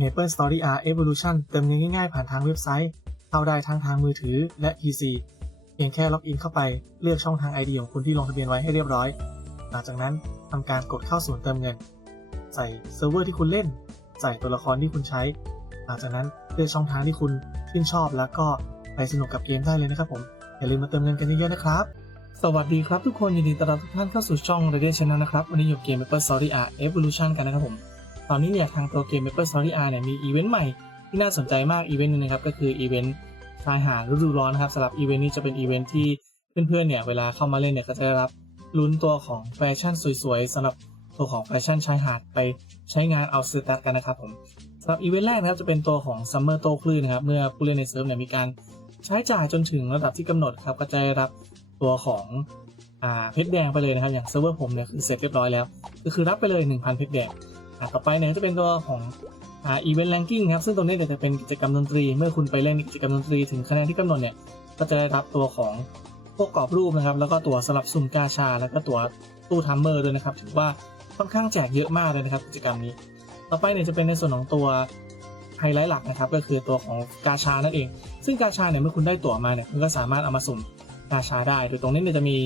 Maple Story R Evolution เติมเงินง่ายๆผ่านทางเว็บไซต์ เข้าได้ทั้งทางมือถือและ PC เพียงแค่ล็อกอินเข้าไปเลือกช่องทาง ID ของคุณที่ลงทะเบียนไว้ให้เรียบร้อย หลังจากนั้นทำการกดเข้าศูนย์เติมเงิน ใส่เซิร์ฟเวอร์ที่คุณเล่น ใส่ตัวละครที่คุณใช้ หลังจากนั้นเลือกช่องทางที่คุณชื่นชอบแล้วก็ไปสนุกกับเกมได้เลยนะครับผม อย่าลืมมาเติมเงินกันเยอะๆนะครับ สวัสดีครับทุกคนยินดีต้อนรับทุกท่านเข้าสู่ช่อง r a d i o Channel นะครับ วันนี้อยู่เกม Maple Story R Evolution กันนะครับผม ตอนนี้เนี่ยทางตัวเกม Maple Story R เนี่ยมีอีเวนต์ใหม่ที่น่าสนใจมากอีเวนต์หนึงนะครับก็คืออีเวนต์ชายหาดฤดูร้อนนะครับสำหรับอีเวนต์นี้จะเป็นอีเวนต์ที่เพื่อนๆเนี่ยเวลาเข้ามาเล่นเนี่ยก็จะได้รับลุ้นตัวของแฟชั่นสวยๆสำหรับตัวของแฟชั่นชายหาดไปใช้งานเอาสเตตัสกันนะครับผมสำหรับอีเวนต์แรกนะครับจะเป็นตัวของ Summer โตคลื่นนะครับเมื่อผู้เล่นในเซิร์ฟเนี่ยมีการใช้จ่ายจนถึงระดับที่กำหนดครับก็จะได้รับตัวของอเพชรแดงไปเลยนะครับอย่างเซิร์ฟเวอร์ผมเนี่ยคือเสร็จเรียบร้อยแล้วก็คือรับไปเลย 1,000 เพชรแดง ต่อไปเนี่ยจะเป็นตัวของอ่าอีเวนต์แรงกิ้งครับซึ่งตรงนี้เนี่ยจะเป็นกิจกรรมดนตรี เมื่อคุณไปเล่นกิจกรรมดนตรีถึงคะแนนที่กำหนดเนี่ยก็จะได้รับตัวของพวกกรอบรูปนะครับ แล้วก็ตัวสลับสุ่มกาชา แล้วก็ตัวตู้ทัมเมอร์ด้วยนะครับถือว่าค่อนข้างแจกเยอะมากเลยนะครับกิจกรรมนี้ ต่อไปเนี่ยจะเป็นในส่วนของตัวไฮไลท์หลักนะครับก็คือตัวของกาชานั่นเอง ซึ่งกาชาเนี่ยเมื่อคุณได้ตั๋วมาเนี่ยคุณก็สามารถเอามาสุ่มกาชาได้ โดยตรงนี้เนี่ยจะมี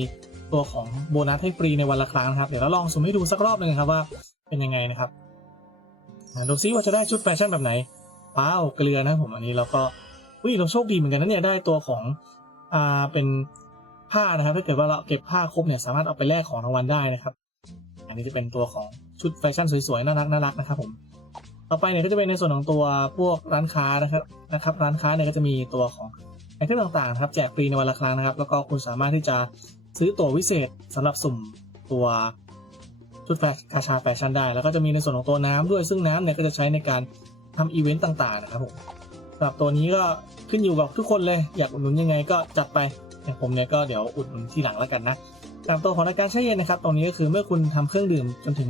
ตัวของโบนัสให้ฟรีในวันละครั้งนะครับ เดี๋ยวเราลองสุ่มให้ดูสักรอบหนึ่งครับว่า เป็นยังไงนะครับอ่าดูซิว่าจะได้ชุดแฟชั่นแบบไหนว้าวเกลือนะผมอันนี้เราก็อุ้ยเราโชคดีเหมือนกันนะเนี่ยได้ตัวของอ่าเป็นผ้านะครับถ้าเกิดว่าเราเก็บผ้าครบเนี่ยสามารถเอาไปแลกของรางวัลได้นะครับ อันนี้จะเป็นตัวของชุดแฟชั่นสวยๆน่ารักน่ารักนะครับผมต่อไปเนี่ยก็จะเป็นในส่วนของตัวพวกร้านค้านะครับนะครับ ร้านค้าเนี่ยก็จะมีตัวของไอเทมต่างๆครับแจกฟรีในวันละครั้งนะครับ แล้วก็คุณสามารถที่จะซื้อตั๋ววิเศษสำหรับสุ่มตัว ชุดแฟชั่นกาชาแฟชั่นได้ แล้วก็จะมีในส่วนของตัวน้ำด้วยซึ่งน้ำเนี่ยก็จะใช้ในการทำอีเวนต์ต่างๆนะครับผมสำหรับตัวนี้ก็ขึ้นอยู่กับทุกคนเลยอยากอุดหนุนยังไงก็จัดไปอย่างผมเนี่ยก็เดี๋ยวอุดหนุนที่หลังแล้วกันนะตามตัวของราการแช่เย็นนะครับตรงนี้ก็คือเมื่อคุณทำเครื่องดื่มจนถึง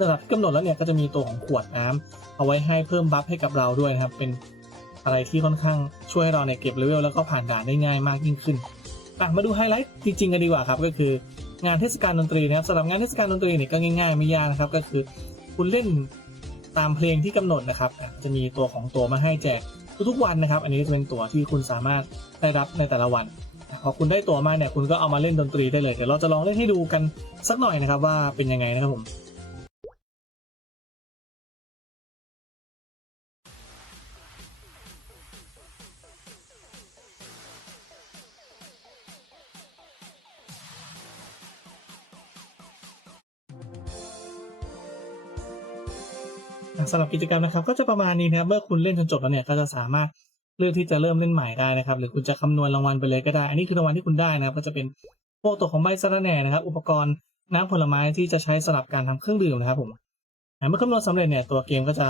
ระดับที่กำหนดแล้วเนี่ยก็จะมีตัวของขวดน้ำเอาไว้ให้เพิ่มบัฟให้กับเราด้วยนะครับ เป็นอะไรที่ค่อนข้างช่วยให้เราเนี่ยเก็บเลเวลแล้วก็ผ่านด่านได้ง่ายมากยิ่งขึ้นอะมาดูไฮไลท์จริงๆกันดีกว่าครับก็คือ งานเทศกาลดนตรีนะครับสำหรับงานเทศกาลดนตรีเนี่ยก็ง่ายๆไม่ยากนะครับก็คือคุณเล่นตามเพลงที่กำหนดนะครับจะมีตัวของตัวมาให้แจกทุกๆวันนะครับ อันนี้จะเป็นตัวที่คุณสามารถได้รับในแต่ละวันพอคุณได้ตัวมาเนี่ยคุณก็เอามาเล่นดนตรีได้เลยเดี๋ยวเราจะลองเล่นให้ดูกันสักหน่อยนะครับว่าเป็นยังไงนะครับผม สำหรับกิจกรรมนะครับ ก็จะประมาณนี้นะครับเมื่อคุณเล่นจนจบแล้วเนี่ยก็จะสามารถเลือกที่จะเริ่มเล่นใหม่ได้นะครับ หรือคุณจะคำนวณรางวัลไปเลยก็ได้ อันนี้คือรางวัลที่คุณได้นะครับ ก็จะเป็นพวกตัวของใบสะระแหน่นะครับ อุปกรณ์น้ำผลไม้ที่จะใช้สำหรับการทำเครื่องดื่มนะครับผมเมื่อคำนวณสำเร็จเนี่ยตัวเกมก็จะ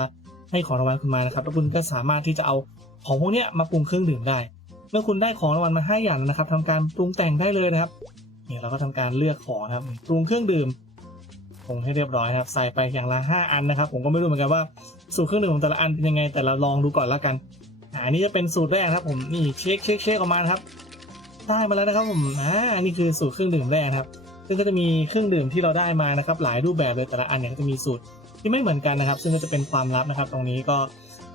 ให้ของรางวัลคุณมานะครับแล้วคุณก็สามารถที่จะเอาของพวกนี้มาปรุงเครื่องดื่มได้ เมื่อคุณได้ของรางวัลมาห้าอย่างนะครับทำการปรุงแต่งได้เลยนะครับเนี่ยเราก็ทำการเลือกของนะครับปรุงเครื่องดื่ม ปรุงให้เรียบร้อยนะครับ ใส่ไปอย่างละห้าอันนะครับ ผมก็ไม่รู้เหมือนกันว่าสูตรเครื่องดื่มของแต่ละอันเป็นยังไง แต่เราลองดูก่อนแล้วกันอันนี้จะเป็นสูตรแรกครับ ผมนี่เช็คเช็คเช็คออกมาครับ ได้มาแล้วนะครับผมอ่านนี้คือสูตรเครื่องดื่มแรกครับ ซึ่งก็จะมีเครื่องดื่มที่เราได้มานะครับ หลายรูปแบบเลยแต่ละอันเนี่ยก็จะมีสูตรที่ไม่เหมือนกันนะครับ ซึ่งก็จะเป็นความลับนะครับ ตรงนี้ก็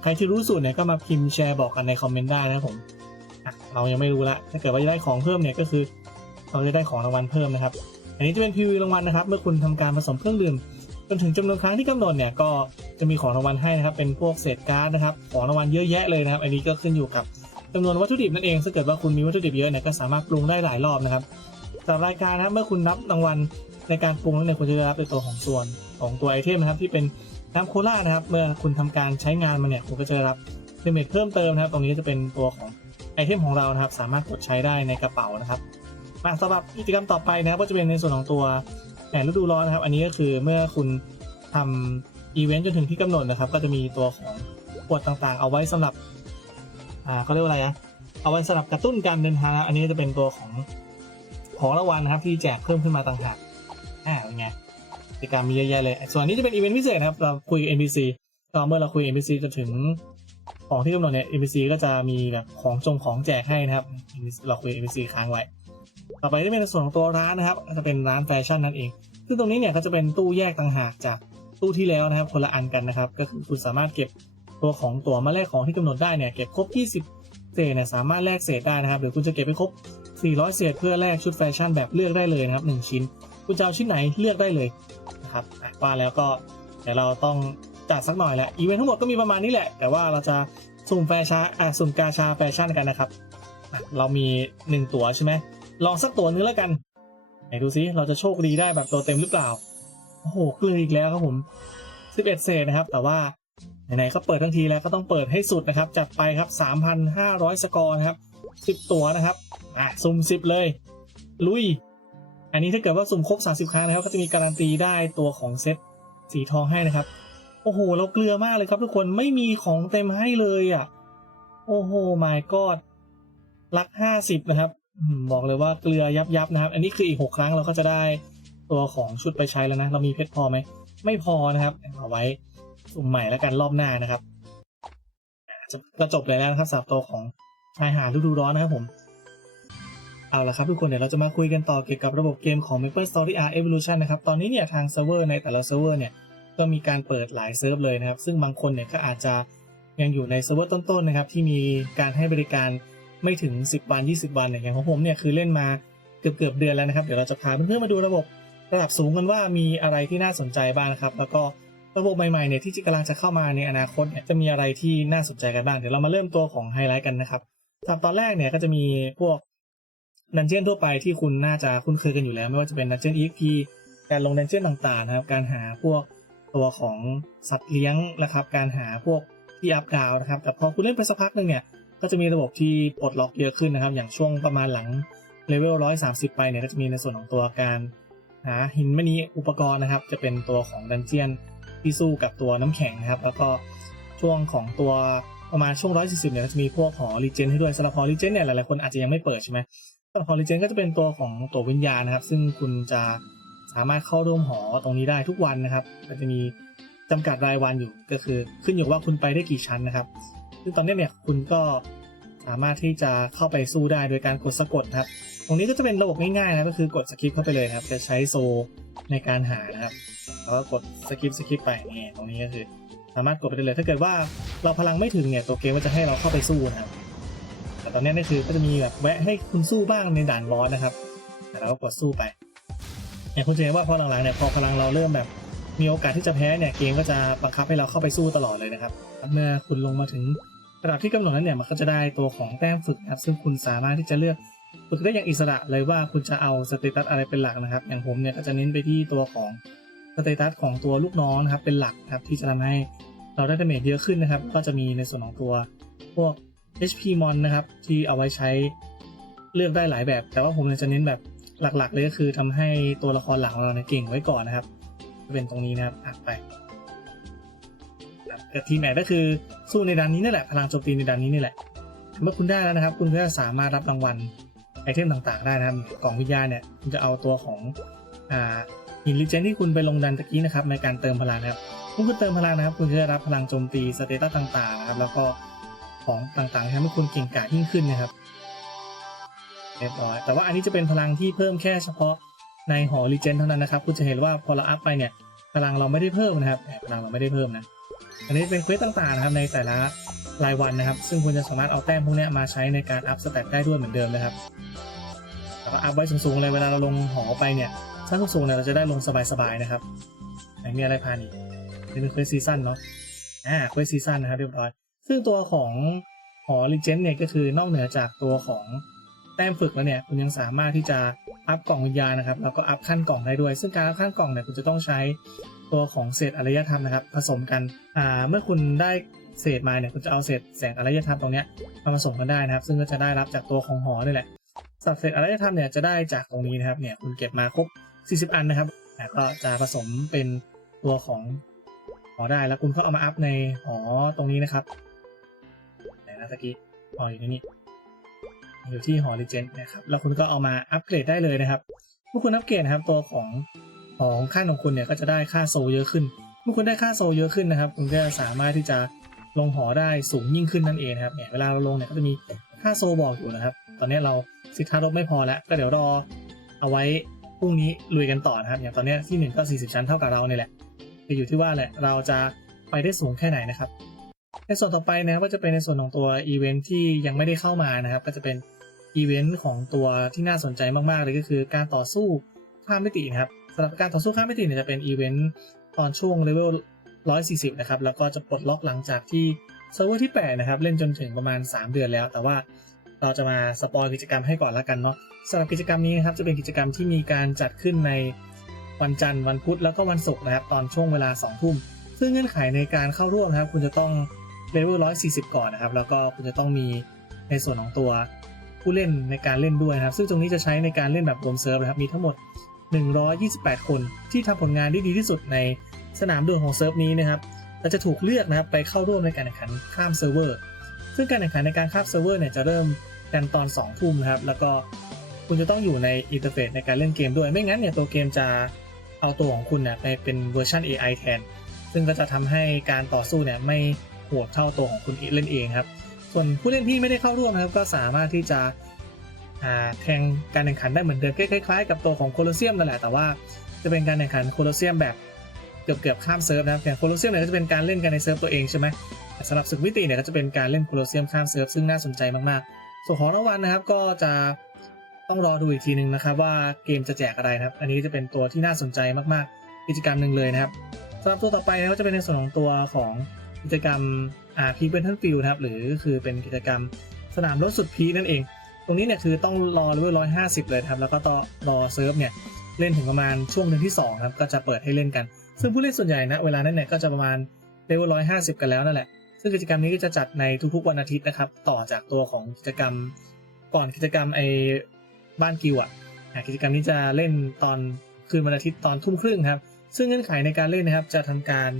ใครที่รู้สูตรเนี่ยก็มาพิมพ์แชร์บอกกันในคอมเมนต์ได้นะครับผมเรายังไม่รู้ละถ้าเกิดว่าจะได้ของเพิ่มเนี่ยก็คือ เราจะได้ของรางวัลเพิ่มนะครับ อันนี้จะเป็นพรีวิวรางวัลนะครับ เมื่อคุณทำการผสมเครื่องดื่มจนถึงจำนวนครั้งที่กำหนดเนี่ยก็จะมีของรางวัลให้นะครับเป็นพวกเศษการ์ดนะครับของรางวัลเยอะแยะเลยนะครับ อันนี้ก็ขึ้นอยู่กับจำนวนวัตถุดิบนั่นเองถ้าเกิดว่าคุณมีวัตถุดิบเยอะเนี่ยก็สามารถปรุงได้หลายรอบนะครับสำหรับรายการนะครับเมื่อคุณนับรางวัลในการปรุงแล้วเนี่ยคุณจะได้รับในตัวของส่วนของตัวไอเทมนะครับที่เป็นน้ำโคลานะครับเมื่อคุณทำการใช้งานมันเนี่ยคุณก็จะได้รับเดเมจเพิ่มเติมนะครับ ตรงนี้จะเป็นตัวของไอเทมของเรานะครับ สามารถกดใช้ได้ในกระเป๋านะครับ มาสำหรับกิจกรรมต่อไปนะครับก็จะเป็นในส่วนของตัวแหนฤดูร้อนนะครับ อันนี้ก็คือเมื่อคุณทำอีเวนต์จนถึงที่กำหนดนะครับ ก็จะมีตัวของขวดต่างๆ เอาไว้สำหรับอ่าเขาเรียกว่าอะไรนะเอาไว้สำหรับกระตุ้นการเดินทาง อันนี้จะเป็นตัวของของรางวัลนะครับ ที่แจกเพิ่มขึ้นมาต่างหากอ่าเป็นไงกิจกรรมมีเยอะแยะเลย ส่วนนี้จะเป็นอีเวนต์พิเศษนะครับเราคุยกับ NPC ก็เมื่อเราคุยกับ NPC จนถึงของที่กำหนดเนี่ย NPC ก็จะมีแบบของจงของแจกให้นะครับ เราคุยกับ NPC ค้างไว้ ต่อไปจะเป็นส่วนของตัวร้านนะครับ จะเป็นร้านแฟชั่นนั่นเอง ซึ่งตรงนี้เนี่ยก็จะเป็นตู้แยกต่างหากจากตู้ที่แล้วนะครับ คนละอันกันนะครับ ก็คือคุณสามารถเก็บตัวของตัวมาแลกของที่กำหนดได้เนี่ย เก็บครบ 20 เศษเนี่ยสามารถแลกเศษได้นะครับ หรือคุณจะเก็บไปครบ 400 เศษเพื่อแลกชุดแฟชั่นแบบเลือกได้เลยนะครับ 1 ชิ้น คุณจะเอาชิ้นไหนเลือกได้เลยนะครับอะว่าแล้วก็เดี๋ยวเราต้องจัดสักหน่อยแหละ อีเวนต์ทั้งหมดก็มีประมาณนี้แหละ แต่ว่าเราจะสุ่มแฟชั่นอะสุ่มกาชาแฟชั่นกันนะครับ เรามี 1 ตั๋วใช่ไหม ลองสักตัวนึงแล้วกัน ไหนดูซิเราจะโชคดีได้แบบตัวเต็มหรือเปล่า โอ้โหเกลืออีกแล้วครับผม 11 เศษนะครับ แต่ว่าไหนๆก็เปิดทั้งทีแล้วก็ต้องเปิดให้สุดนะครับ จัดไปครับ 3,500 สกอร์นะครับ 10 ตัวนะครับ อะ สุ่ม 10 เลย ลุย อันนี้ถ้าเกิดว่าสุ่มครบ 30 ครั้งนะครับ ก็จะมีการันตีได้ตัวของเซตสีทองให้นะครับ โอ้โห เราเกลือมากเลยครับทุกคน ไม่มีของเต็มให้เลยอะ โอ้โห my god ลัก 50 นะครับ บอกเลยว่าเกลือยับยับนะครับ อันนี้คืออีก6ครั้งเราก็จะได้ตัวของชุดไปใช้แล้วนะ เรามีเพชรพอไหม ไม่พอนะครับเอาไว้สุ่มใหม่แล้วกันรอบหน้านะครับจะก็จบเลยแล้วนะครับสำหรับตัวของชายหาดฤดูร้อนนะครับผม เอาละครับทุกคนเดี๋ยวเราจะมาคุยกันต่อเกี่ยวกับระบบเกมของ Maple Story R Evolution นะครับ ตอนนี้เนี่ยทางเซิร์ฟเวอร์ในแต่ละเซิร์ฟเวอร์เนี่ยก็มีการเปิดหลายเซิร์ฟเลยนะครับ ซึ่งบางคนเนี่ยก็อาจจะยังอยู่ในเซิร์ฟเวอร์ต้นๆนะครับที่มีการให้บริการ ไม่ถึง 10 วัน 20 วันอย่างของผมเนี่ยคือเล่นมาเกือบๆเดือนแล้วนะครับ เดี๋ยวเราจะพาเพื่อนๆมาดูระบบระดับสูงกันว่ามีอะไรที่น่าสนใจบ้างนะครับ แล้วก็ระบบใหม่ๆเนี่ยที่กำลังจะเข้ามาในอนาคตเนี่ยจะมีอะไรที่น่าสนใจกันบ้าง เดี๋ยวเรามาเริ่มตัวของไฮไลท์กันนะครับสำหรับตอนแรกเนี่ยก็จะมีพวกดันเจียนทั่วไปที่คุณน่าจะคุ้นเคยกันอยู่แล้ว ไม่ว่าจะเป็นดันเจียน EXP การลงดันเจียนต่างๆนะครับ การหาพวกตัวของสัตว์เลี้ยงนะครับ การหาพวกที่อัพดาวนะครับ แต่พอคุณเล่นไปสักพักหนึ่งเนี่ย ก็จะมีระบบที่ปลดล็อกเยอะขึ้นนะครับ อย่างช่วงประมาณหลังเลเวล130ไปเนี่ยก็จะมีในส่วนของตัวการหาหินมณีอุปกรณ์นะครับ จะเป็นตัวของดันเจียนที่สู้กับตัวน้ำแข็งนะครับ แล้วก็ช่วงของตัวประมาณช่วง140เนี่ยก็จะมีพวกหอรีเจนให้ด้วยสำหรับหอรีเจนเนี่ยหลายๆคนอาจจะยังไม่เปิดใช่ไหมสำหรับหอรีเจนก็จะเป็นตัวของตัววิญญาณนะครับ ซึ่งคุณจะสามารถเข้าร่วมหอตรงนี้ได้ทุกวันนะครับก็จะมีจำกัดรายวันอยู่ก็คือขึ้นอยู่ว่าคุณไปได้กี่ชั้นนะครับ ซึ่งตอนนี้เนี่ยคุณก็สามารถที่จะเข้าไปสู้ได้โดยการกดสะกดครับ ตรงนี้ก็จะเป็นระบบง่ายๆนะก็คือกดสกิปเข้าไปเลยครับ จะใช้โซในการหานะครับ แล้วก็กดสกิปสกิปไปนี่ตรงนี้ก็คือ สามารถกดไปได้เลย ถ้าเกิดว่าเราพลังไม่ถึงเนี่ยตัวเกมก็จะให้เราเข้าไปสู้นะครับ แต่ตอนนี้นี่คือก็จะมีแบบแวะให้คุณสู้บ้างในด่านบอสนะครับแต่เราก็กดสู้ไปเนี่ยคุณจะเห็นว่าพอหลังๆเนี่ยพอพลังเราเริ่มแบบมีโอกาสที่จะแพ้เนี่ยเกมก็จะบังคับให้เราเข้าไปสู้ตลอดเลยนะครับ เมื่อคุณลงมาถึง ระดับที่กำหนดนั้นเนี่ยมันก็จะได้ตัวของแต้มฝึกนะครับ ซึ่งคุณสามารถที่จะเลือกฝึกได้อย่างอิสระเลยว่าคุณจะเอาสเตตัสอะไรเป็นหลักนะครับ อย่างผมเนี่ยก็จะเน้นไปที่ตัวของสเตตัสของตัวลูกน้องนะครับเป็นหลักครับที่จะทำให้เราได้ดาเมจเยอะขึ้นนะครับ ก็จะมีในส่วนของตัวพวก HP mon นะครับที่เอาไว้ใช้เลือกได้หลายแบบ แต่ว่าผมจะเน้นแบบหลักๆเลยก็คือทำให้ตัวละครหลักของเราเนี่ยเก่งไว้ก่อนนะครับจะเป็นตรงนี้นะครับไป ครับทีมแอดก็คือสู้ในด่านนี้นี่แหละพลังโจมตีในด่านนี้นี่แหละ เมื่อคุณได้แล้วนะครับ คุณก็จะสามารถรับรางวัลไอเทมต่างๆ ได้นะครับกล่องวิญญาณเนี่ยคุณจะเอาตัวของอ่าหินลิเจนที่คุณไปลงดันตะกี้นะครับในการเติมพลังนะครับเมื่อคุณเติมพลังนะครับ คุณจะได้รับพลังโจมตีสเตตัสต่างๆนะครับแล้วก็ของต่างๆทำให้คุณเก่งกาจยิ่งขึ้นนะครับเรียบร้อยแต่ว่าอันนี้จะเป็นพลังที่เพิ่มแค่เฉพาะในหอลิเจนเท่านั้นนะครับ คุณจะเห็นว่าพอเราอัพไปเนี่ยพลังเราไม่ได้เพิ่มนะครับพลังเราไม่ได้เพิ่มนะ อันนี้เป็นเควสต่างๆนะครับในแต่ละรายวันนะครับ ซึ่งคุณจะสามารถเอาแต้มพวกนี้มาใช้ในการอัพสเตตได้ด้วยเหมือนเดิมนะครับแล้วก็อัพไว้สูงๆเลยเวลาเราลงหอไปเนี่ยชั้นสูงๆเนี่ยเราจะได้ลงสบายๆนะครับไหนมีอะไรพานอีกนี่เป็นเควสซีซั่นเนาะอ่าเควสซีซั่นนะครับเรียบร้อย ซึ่งตัวของหอลิเจนเนี่ยก็คือนอกเหนือจากตัวของแต้มฝึกแล้วเนี่ยคุณยังสามารถที่จะอัพกล่องวิญญาณนะครับแล้วก็อัพขั้นกล่องได้ด้วย ซึ่งการอัพขั้นกล่องเนี่ยคุณจะต้องใช้ ตัวของเศษอารยธรรมนะครับ ผสมกันอ่าเมื่อคุณได้เศษมาเนี่ยคุณจะเอาเศษแสงอารยธรรมตรงเนี้ยมาผสมกันได้นะครับ ซึ่งก็จะได้รับจากตัวของหอนี่แหละสับเศษอารยธรรมเนี่ยจะได้จากตรงนี้นะครับเนี่ยคุณเก็บมาครบ 40 อันนะครับก็จะผสมเป็นตัวของหอได้แล้วคุณก็เอามาอัพในหอตรงนี้นะครับไหนนะตะกี้หออยู่ในนี้อยู่ที่หอรีเจนนะครับแล้วคุณก็เอามาอัปเกรดได้เลยนะครับเมื่อคุณอัปเกรดนะครับตัวของ ของขั้นของคุณเนี่ยก็จะได้ค่าโซเยอะขึ้น เมื่อคุณได้ค่าโซเยอะขึ้นนะครับ คุณก็สามารถที่จะลงหอได้สูงยิ่งขึ้นนั่นเองนะครับเนี่ยเวลาเราลงเนี่ยก็จะมีค่าโซบอกอยู่นะครับ ตอนนี้เราสิทธารบไม่พอแล้ว ก็เดี๋ยวรอเอาไว้พรุ่งนี้ลุยกันต่อนะครับอย่างตอนนี้ที่หนึ่งก็ 40 ชั้นเท่ากับเราเนี่ยแหละจะอยู่ที่ว่าแหละเราจะไปได้สูงแค่ไหนนะครับ ในส่วนต่อไปนะครับก็จะเป็นในส่วนของตัวอีเวนท์ที่ยังไม่ได้เข้ามานะครับ ก็จะเป็นอีเวนต์ของตัวที่น่าสนใจมากๆเลยก็คือการต่อสู้ข้ามมิตินะครับ สำหรับการต่อสู้ข้ามมิติเนี่ยจะเป็นอีเวนต์ตอนช่วงเลเวล 140 นะครับ แล้วก็จะปลดล็อกหลังจากที่เซิร์ฟเวอร์ที่ 8 นะครับ เล่นจนถึงประมาณ 3 เดือนแล้ว แต่ว่าเราจะมาสปอยกิจกรรมให้ก่อนล้วกันเนาะสำหรับกิจกรรมนี้นะครับจะเป็นกิจกรรมที่มีการจัดขึ้นในวันจันทร์วันพุธแล้วก็วันศุกร์นะครับตอนช่วงเวลา2ทุ่มซึ่งเงื่อนไขในการเข้าร่วมนะครับ คุณจะต้องเลเวล 140 ก่อนนะครับ แล้วก็คุณจะต้องมีในส่วนของตัวผู้เล่นในการเล่นด้วยนะครับ ซึ่งตรงนี้จะใช้ในการเล่นแบบรวมเซิร์ฟนะครับมีทั้งหมด 128 คนที่ทำผลงานได้ดีที่สุดในสนามดวลของเซิร์ฟนี้นะครับและจะถูกเลือกนะครับไปเข้าร่วมในการแข่งขันข้ามเซิร์ฟเวอร์ ซึ่งการแข่งขันในการข้ามเซิร์ฟเวอร์เนี่ยจะเริ่มกันตอน 2 ทุ่มนะครับ แล้วก็คุณจะต้องอยู่ในอินเทอร์เฟซในการเล่นเกมด้วย ไม่งั้นเนี่ยตัวเกมจะเอาตัวของคุณเนี่ยไปเป็นเวอร์ชัน AI แทน ซึ่งก็จะทำให้การต่อสู้เนี่ยไม่โหดเท่าตัวของคุณเล่นเองครับ ส่วนผู้เล่นที่ไม่ได้เข้าร่วมนะครับก็สามารถที่จะ แข่งการแข่งขันได้เหมือนเดิมคล้ายๆกับตัวของโคลอเซียมนั่นแหละแต่ว่าจะเป็นการแข่งขันโคลอเซียมแบบเกือบๆข้ามเซิร์ฟนะครับอย่างโคลอเซียมเนี่ยก็จะเป็นการเล่นกันในเซิร์ฟตัวเองใช่ไหมแต่สำหรับศึกมิติเนี่ยก็จะเป็นการเล่นโคลอเซียมข้ามเซิร์ฟซึ่งน่าสนใจมากๆ ส่วนของรางวัลนะครับก็จะต้องรอดูอีกทีหนึ่งนะครับว่าเกมจะแจกอะไรนะครับ อันนี้จะเป็นตัวที่น่าสนใจมากๆ กิจกรรมหนึ่งเลยนะครับสำหรับตัวต่อไปนะก็จะเป็นในส่วนของตัวของกิจกรรมอ่าพีเ e นทันฟิลนะครับหรือคือเป็นกิจกรรมสนามรถสุดพีคนั่นเอง ตรงนี้เนี่ยคือต้องรอเลเวลร้อยห้าสิบเลยครับ แล้วก็ต่อรอเซิร์ฟเนี่ยเล่นถึงประมาณช่วงเดือนที่2ครับก็จะเปิดให้เล่นกัน ซึ่งผู้เล่นส่วนใหญ่นะเวลานั้นเนี่ยก็จะประมาณเลเวลร้อยห้าสิบกันแล้วนั่นแหละ ซึ่งกิจกรรมนี้ก็จะจัดในทุกๆวันอาทิตย์นะครับ ต่อจากตัวของกิจกรรมก่อนกิจกรรมไอ้บ้านกิวอะ่ะกิจกรรมนี้จะเล่นตอนคืนวันอาทิตย์ตอนทุ่มครึ่งครับ ซึ่งเงื่อนไขในการเล่นนะครับจะทำการ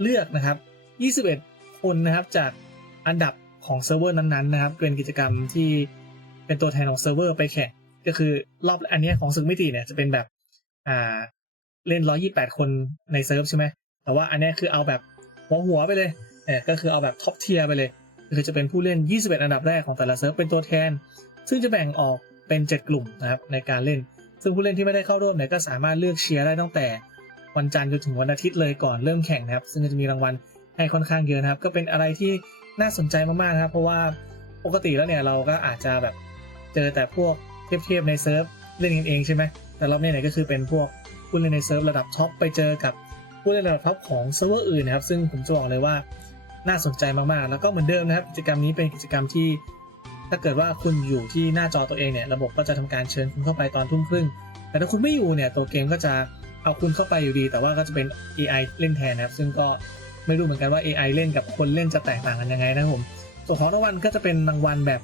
เลือกนะครับ 21 คนนะครับจากอันดับของเซิร์ฟเวอร์นั้นๆนะครับเป็นกิจกรรมที่ เป็นตัวแทนของเซิร์ฟเวอร์ไปแข่งก็คือรอบอันนี้ของศึกมิติเนี่ยจะเป็นแบบอ่าเล่น128คนในเซิร์ฟใช่ไหมแต่ว่าอันนี้คือเอาแบบหัวหัวไปเลยเออก็คือเอาแบบท็อปเทียร์ไปเลยก็คือจะเป็นผู้เล่น 21 อันดับแรกของแต่ละเซิร์ฟเป็นตัวแทน ซึ่งจะแบ่งออกเป็น 7 กลุ่มนะครับในการเล่น ซึ่งผู้เล่นที่ไม่ได้เข้าร่วมเนี่ยก็สามารถเลือกเชียร์ได้ตั้งแต่วันจันทร์จนถึงวันอาทิตย์เลยก่อนเริ่มแข่งนะครับ ซึ่งจะมีรางวัลให้ค่อนข้างเยอะนะครับ ก็เป็นอะไรที่น่าสนใจมากๆนะครับ เพราะว่าปกติแล้วเนี่ยเราก็อาจจะแบบ เจอแต่พวกเทียบๆในเซิร์ฟเล่นกันเองใช่ไหมแต่รอบนี้เนี่ยก็คือเป็นพวกผู้เล่นในเซิร์ฟระดับท็อปไปเจอกับผู้เล่นระดับท็อปของเซิร์ฟเวอร์อื่นนะครับ ซึ่งผมจะบอกเลยว่าน่าสนใจมากๆ แล้วก็เหมือนเดิมนะครับ กิจกรรมนี้เป็นกิจกรรมที่ ถ้าเกิดว่าคุณอยู่ที่หน้าจอตัวเองเนี่ยระบบก็จะทำการเชิญคุณเข้าไปตอนทุ่มครึ่ง แต่ถ้าคุณไม่อยู่เนี่ยตัวเกมก็จะเอาคุณเข้าไปอยู่ดี แต่ว่าก็จะเป็น AI เล่นแทนนะครับ ซึ่งก็ไม่รู้เหมือนกันว่า AI เล่นกับคนเล่นจะแตกต่างกันยังไงนะครับผมส่วนของรางวัลก็จะเป็นรางวัลแบบ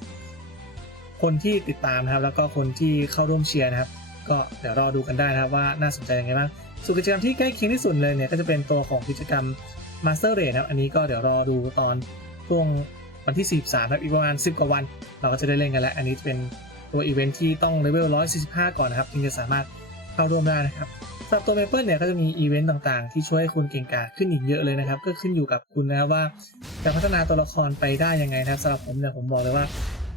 คนที่ติดตามนะครับ แล้วก็คนที่เข้าร่วมเชียร์นะครับ ก็เดี๋ยวรอดูกันได้นะครับว่าน่าสนใจยังไงบ้างส่วนกิจกรรมที่ใกล้เคียงที่สุดเลยเนี่ยก็จะเป็นตัวของกิจกรรม Master Race นะครับ อันนี้ก็เดี๋ยวรอดูตอนช่วงวันที่ 43ครับอีกประมาณ 10 กว่าวัน เราก็จะได้เล่นกันแล้ว อันนี้เป็นตัวอีเวนท์ที่ต้องเลเวล 145 ก่อนนะครับถึงจะสามารถเข้าร่วมได้นะครับสำหรับตัว Maple เนี่ยก็จะมีอีเวนต์ต่างๆ ที่ช่วยให้คุณเก่งกาจขึ้นอีกเยอะเลยนะครับ ก็ขึ้นอยู่กับคุณนะครับว่าจะพัฒนาตัวละครไปได้ยังไงนะครับสำหรับผมเนี่ยผมบอกเลยว่า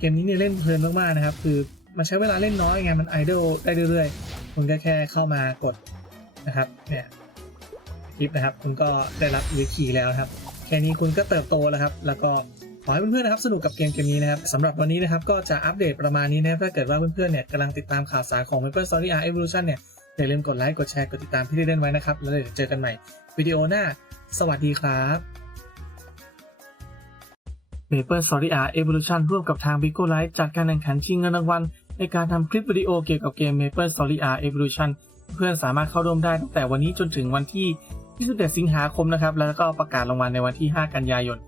เกมนี้เนี่ยเล่นเพลินมากๆนะครับ คือมันใช้เวลาเล่นน้อยไงมันไอดอลได้เรื่อยๆ คุณก็แค่เข้ามากดนะครับเนี่ยคลิปนะครับ คุณก็ได้รับ EXP แล้วครับ แค่นี้คุณก็เติบโตแล้วครับ แล้วก็ขอให้เพื่อนๆนะครับสนุกกับเกมเกมนี้นะครับสำหรับวันนี้นะครับก็จะอัปเดตประมาณนี้นะครับถ้าเกิดว่าเพื่อนๆเนี่ยกำลังติดตามข่าวสารของ Maple Story R Evolution เนี่ยอย่าลืมกดไลค์กดแชร์กดติดตามพี่เล่นไว้นะครับแล้วเดี๋ยวเจอกันใหม่วิดีโอหน้า สวัสดีครับ Maple Story R Evolution ร่วมกับทาง Bigo Live จัดการแข่งขันชิงเงินรางวัล ในการทำคลิปวิดีโอเกี่ยวกับเกม Maple Story R Evolution เพื่อนสามารถเข้าร่วมได้ตั้งแต่วันนี้จนถึงวันที่ 21 สิงหาคมนะครับ แล้วก็ประกาศรางวัลในวันที่ 5 กันยายน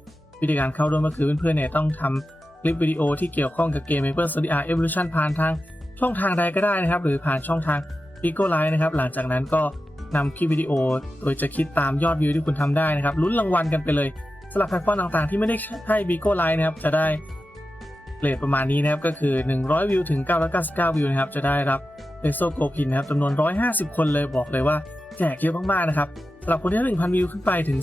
วิธีการเข้าร่วมก็คือเพื่อนๆเนี่ยต้องทำคลิปวิดีโอที่เกี่ยวข้องกับเกม Maple Story R Evolution ผ่านทางช่องทางใดก็ได้นะครับ หรือผ่านช่องทาง Bigo Live นะครับ หลังจากนั้นก็นำคลิปวิดีโอ โดยจะคิดตามยอดวิวที่คุณทำได้นะครับลุ้นรางวัลกันไปเลย สำหรับแพลตฟอร์มต่างๆ ที่ไม่ได้ใช้ Bigo Live นะครับจะได้เรทประมาณนี้นะครับก็คือ 100 วิวถึง 999 วิวนะครับจะได้รับเ e โซโกพินนะครับจำนวน 150 คนเลยบอกเลยว่าแจกเยอะมากๆนะครับสำหรับคนที่ 1,000 วิวขึ้นไปถึง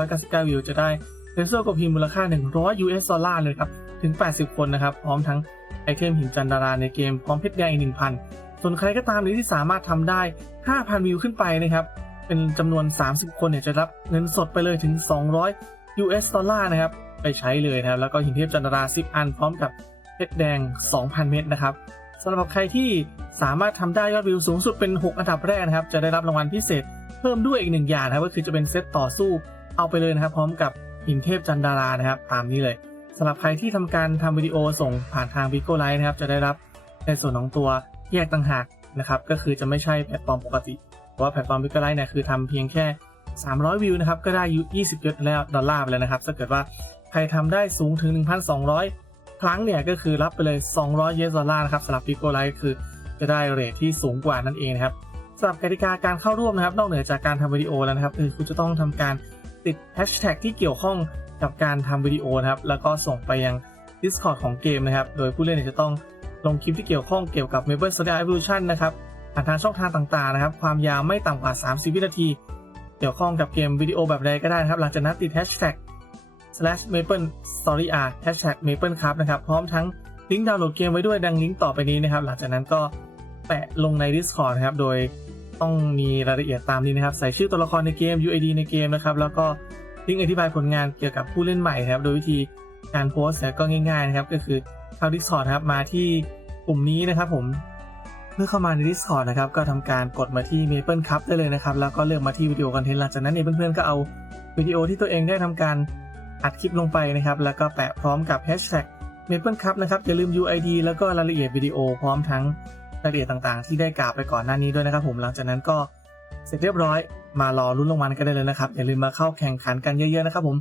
4,999 วิวจะได้เ e โซโกพินมูลค่า 100 US ดอลลาร์เลยครับถึง 80 คนนะครับพร้อมทั้งไอเทมหินจันดาราในเกมพร้อมเพชรแดงอีก 1,000 ส่วนใครก็ตามนี้ที่สามารถทำได้ 5,000 วิวขึ้นไปนะครับเป็นจำนวน 30 คนเนี่ยจะรับเงินสดไปเลยถึง200 US ดอลลาร์นะครับ ไปใช้เลยนะครับ แล้วก็หินเทพจันทรา 10 อันพร้อมกับเพชรแดง 2,000 เม็ดนะครับสำหรับใครที่สามารถทำได้ยอดวิวสูงสุดเป็น 6 อันดับแรกนะครับ จะได้รับรางวัลพิเศษเพิ่มด้วยอีกหนึ่งอย่างนะครับก็คือจะเป็นเซตต่อสู้เอาไปเลยนะครับ พร้อมกับหินเทพจันดารานะครับ ตามนี้เลยสำหรับใครที่ทำการทำวิดีโอส่งผ่านทางวิโกไลท์นะครับ จะได้รับในส่วนของตัวแยกต่างหากนะครับ ก็คือจะไม่ใช่แพลตฟอร์มปกติเพราะว่าแพลตฟอร์มวิโกไลท์เนี่ยคือทำเพียงแค่ 300 วิวนะครับก็ได้ยู่20ดแล้วดอลลาร์ไปแล้วนะครับถ้าเกิดว่าใครทำได้สูงถึง 1,200 ครั้งเนี่ยก็คือรับไปเลย 200 เยสดอลลาร์นะครับสำหรับวิโก้ไลท์คือจะได้เรทที่สูงกว่านั่นเองนะครับสำหรับกติกาการเข้าร่วมนะครับ นอกเหนือจากการทำวิดีโอแล้วนะครับคือคุณจะต้องทำการติดแฮชแท็กที่เกี่ยวข้องกับการทำวิดีโอนะครับแล้วก็ส่งไปยัง Discord ของเกมนะครับ โดยผู้เล่นจะต้องลงคลิปที่เกี่ยวข้องเกี่ยวกับ Maple Story Evolution นะครับผ่านทางช่องทางต่างๆนะครับ ความยาวไม่ต่ำกว่า 30 วินาที กี่ยวข้องกับเกมวิดีโอแบบใดก็ได้นะครับ หลังจากนั้นติด hashtag slash maple story r hashtag maple ครับนะครับ พร้อมทั้งลิงก์ดาวน์โหลดเกมไว้ด้วยดังลิงก์ต่อไปนี้นะครับ หลังจากนั้นก็แปะลงใน Discord นะครับ โดยต้องมีรายละเอียดตามนี้นะครับ ใส่ชื่อตัวละครในเกม UID ในเกมนะครับ แล้วก็ลิงก์อธิบายผลงานเกี่ยวกับผู้เล่นใหม่ครับ โดยวิธีการโพสต์นะก็ง่ายๆนะครับ ก็คือเข้า Discord ครับ มาที่กลุ่มนี้นะครับผม เมื่อเข้ามาใน Discord นะครับก็ทำการกดมาที่ Maple Cup ได้เลยนะครับ แล้วก็เลือกมาที่วิดีโอคอนเทนต์หลังจากนั้นเนี่ยเพื่อนๆก็เอาวิดีโอที่ตัวเองได้ทำการอัดคลิปลงไปนะครับ แล้วก็แปะพร้อมกับ Hashtag Maple Cup นะครับอย่าลืม UID แล้วก็รายละเอียดวิดีโอพร้อมทั้งรายละเอียดต่างๆ ที่ได้กล่าวไปก่อนหน้านี้ด้วยนะครับ ผมหลังจากนั้นก็เสร็จเรียบร้อยมารอรุ้นรางวัลกันได้เลยนะครับอย่าลืมมาเข้าแข่งขันกันเยอะๆนะครับผม